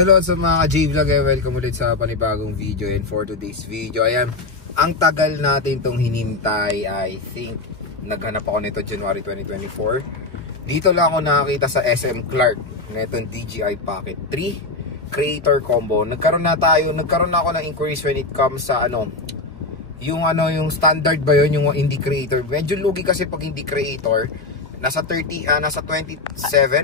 hello sa mga J-Vlog, welcome ulit sa panibagong video. And for today's video, ayan, ang tagal natin itong hinintay. I think naghanap ako nito January 2024. Dito lang ako nakakita sa SM Clark netong DJI Pocket 3 Creator Combo. Nagkaroon na ako ng inquiries when it comes sa yung standard ba yun, yung hindi creator. Medyo lugi kasi pag hindi creator. Nasa 27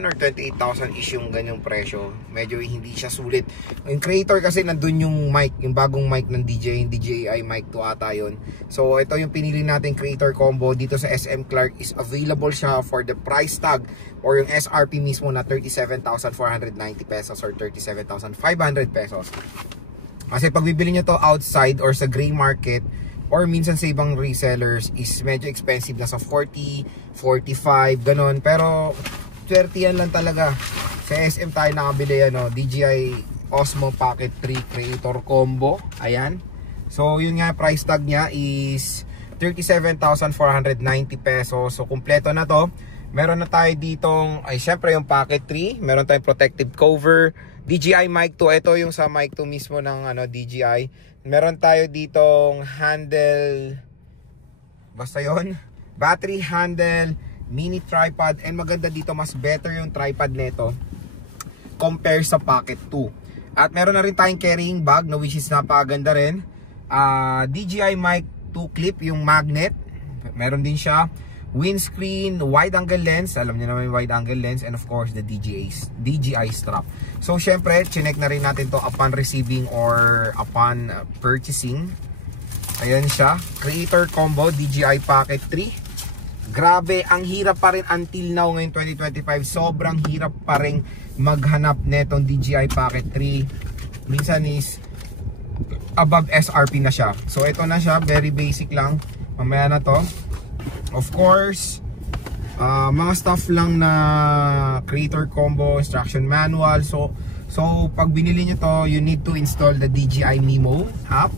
or 28,000 is yung ganyang presyo. Medyo hindi siya sulit. Yung creator kasi nandun yung mic, yung bagong mic ng DJI Mic 2 ata yun. So ito yung pinili natin creator combo dito sa SM Clark. Is available siya for the price tag or yung SRP mismo na 37,490 pesos or 37,500 pesos. Kasi pag bibili nyo to outside or sa gray market or minsan sa ibang resellers is medyo expensive, na sa 40, 45, ganon. Pero 30 yan lang talaga. Sa SM tayo nakabili DJI Osmo Pocket 3 Creator Combo. Ayan. So yun nga, price tag niya is 37,490 pesos. So kumpleto na to. Meron na tayo ditong, syempre yung Pocket 3. Meron tayong protective cover, DJI Mic 2. Ito yung sa Mic 2 mismo ng DJI. Meron tayo ditong handle, basta yon, battery handle, mini tripod. And maganda dito, mas better yung tripod nito compare sa Pocket 2. At meron na rin tayong carrying bag, which is napakaganda rin. DJI Mic 2 clip, yung magnet. Meron din siya. Windscreen, wide angle lens, alam niyo naman yung wide angle lens, and of course the DJI strap. So syempre, chinek na rin natin to upon receiving or upon purchasing. Ayan siya, Creator Combo DJI Pocket 3. Grabe, ang hirap pa rin until now ngayon 2025. Sobrang hirap pa rin maghanap netong DJI Pocket 3. Minsan is above SRP na siya. So ito na siya, very basic lang. Mamaya na to. Of course, mga stuff lang na creator combo, instruction manual. So pag binili nyo to, you need to install the DJI Mimo app.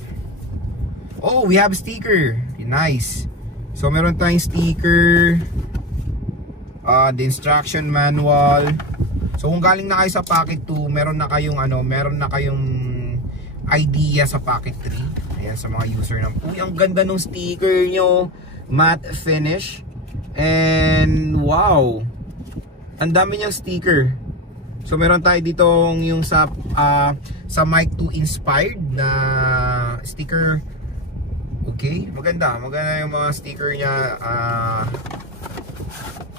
Oh, we have sticker. Nice. So meron tayong sticker, the instruction manual. So kung galing na kayo sa Pocket 2, meron na kayong idea sa Pocket 3. Ayan, sa mga user ng, uy, ang ganda ng sticker nyo, matte finish. And wow, ang dami niyang sticker. So meron tayo ditong yung sa Mic 2 inspired na sticker. Okay, maganda yung mga sticker niya,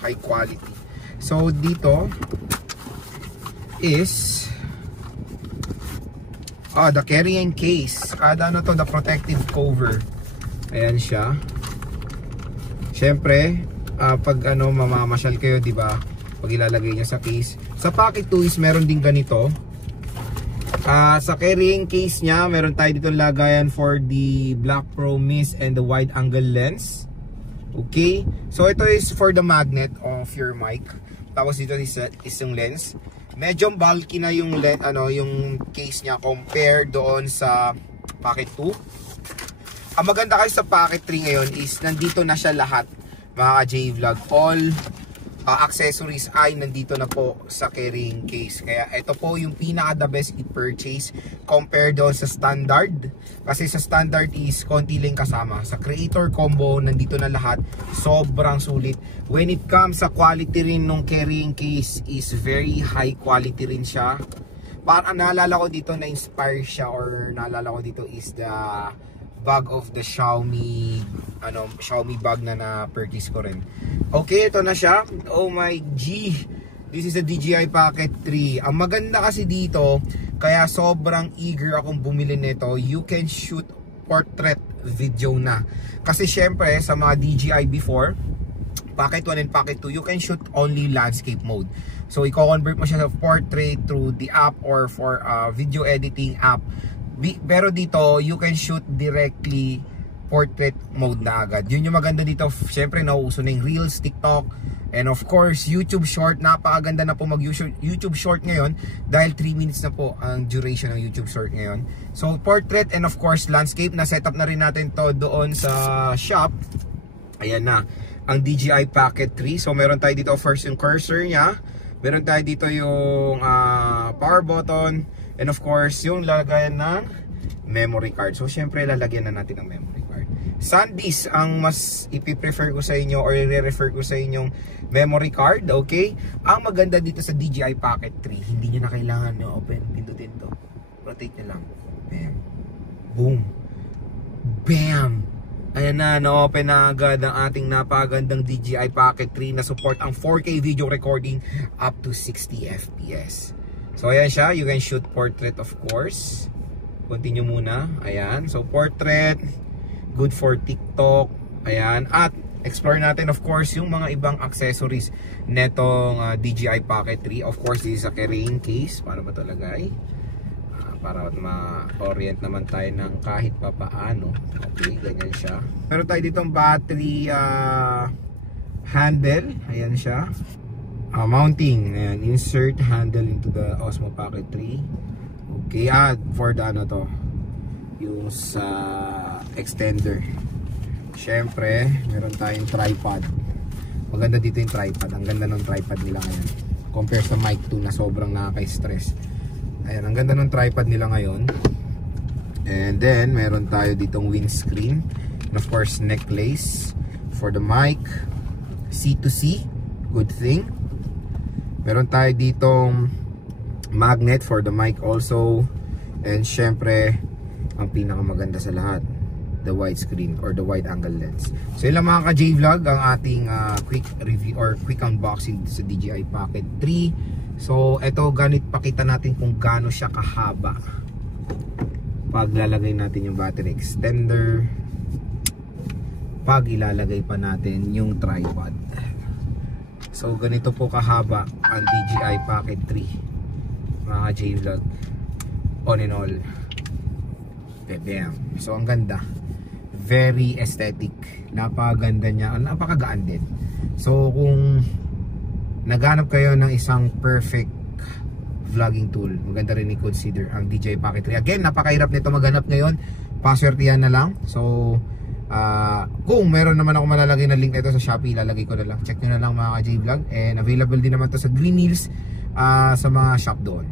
high quality. So dito is the carrying case. The protective cover. Ayan siya. Siyempre, pag mamamasyal kayo, di ba? Pag ilalagay niya sa case. Sa Pocket 2 is meron din ganito. Sa carrying case niya, meron tayo dito lagayan for the Black Pro Mist and the wide angle lens. Okay? So ito is for the magnet of your mic. Tapos dito is yung lens. Medyo bulky na yung yung case niya compared doon sa Pocket 2. Ang maganda kasi sa Pocket 3 ngayon is nandito na siya lahat, mga J-Vlog. All accessories ay nandito na po sa carrying case. Kaya ito po yung pinaka the best i-purchase compared doon sa standard. Kasi sa standard is konti lang kasama. Sa Creator Combo, nandito na lahat. Sobrang sulit. When it comes sa quality rin ng carrying case is very high quality rin siya. Parang naalala ko dito na inspire siya, or naalala ko dito is the bag of the Xiaomi bag na purchase ko rin. Okay, ito na siya. Oh my G, this is a DJI Pocket 3. Ang maganda kasi dito, kaya sobrang eager akong bumili nito, you can shoot portrait video na. Kasi syempre sa mga DJI before, Pocket 1 and Pocket 2, you can shoot only landscape mode. So i-convert mo siya sa portrait through the app or for video editing app. Pero dito, you can shoot directly portrait mode na agad. Yun yung maganda dito. Siyempre, nauuso na yung Reels, TikTok, and of course, YouTube Short. Napakaganda na po mag-YouTube Short ngayon dahil 3 minutes na po ang duration ng YouTube Short ngayon. So, portrait and of course, landscape. Na-set up na rin natin to doon sa shop. Ayan na, ang DJI Pocket 3. So, meron tayo dito first yung cursor niya. Meron tayo dito yung power button. And of course, yung lagayan ng memory card. So syempre lalagyan na natin ng memory card. SanDisk ang mas ipiprefer ko sa inyo or i-refer ko sa inyong memory card, okay? Ang maganda dito sa DJI Pocket 3, hindi nyo na kailangan nyo open, pindutin to. Rotate nyo lang. Bam. Boom. Bam! Ayan na, na-open na agad ang ating napagandang DJI Pocket 3 na support ang 4K video recording up to 60 FPS. So ayan siya, you can shoot portrait of course. Continue muna. Ayan. So, portrait. Good for TikTok. Ayan. At, explore natin of course yung mga ibang accessories netong DJI Pocket 3. Of course, this is a carrying case. Paano ba ito lagay? Para ma-orient naman tayo ng kahit pa paano. Okay, ganyan siya. Meron tayo ditong battery handle. Ayan siya. Mounting. Ayan. Insert handle into the Osmo Pocket 3. Okay, for the ano to, yung sa extender. Syempre, meron tayong tripod. Maganda dito yung tripod. Ang ganda ng tripod nila ngayon compare sa Mic 2 na sobrang nakaka-stress. Ayan, ang ganda ng tripod nila ngayon. And then, meron tayo ditong windscreen. And of course, necklace for the mic. C2C, good thing. Meron tayo ditong magnet for the mic also. And syempre, ang pinakamaganda sa lahat, the widescreen or the wide angle lens. So yun lang mga ka-J-Vlog ang ating quick review or quick unboxing sa DJI Pocket 3. So eto, ganit pakita natin kung gaano siya kahaba pag lalagay natin yung battery extender, pag ilalagay pa natin yung tripod. So ganito po kahaba ang DJI Pocket 3 mga J-Vlog, all in all. Bam. So ang ganda, very aesthetic, napakaganda niya, napakagaan din. So kung naghanap kayo ng isang perfect vlogging tool, maganda rin i-consider ang DJI Pocket 3. Again, napakahirap nito maghanap ngayon, paswertihan na lang. So kung meron naman ako malalagay na link ito sa Shopee, lalagay ko na lang, check nyo na lang mga J-Vlog. And available din naman to sa Green Hills, sa mga shop doon.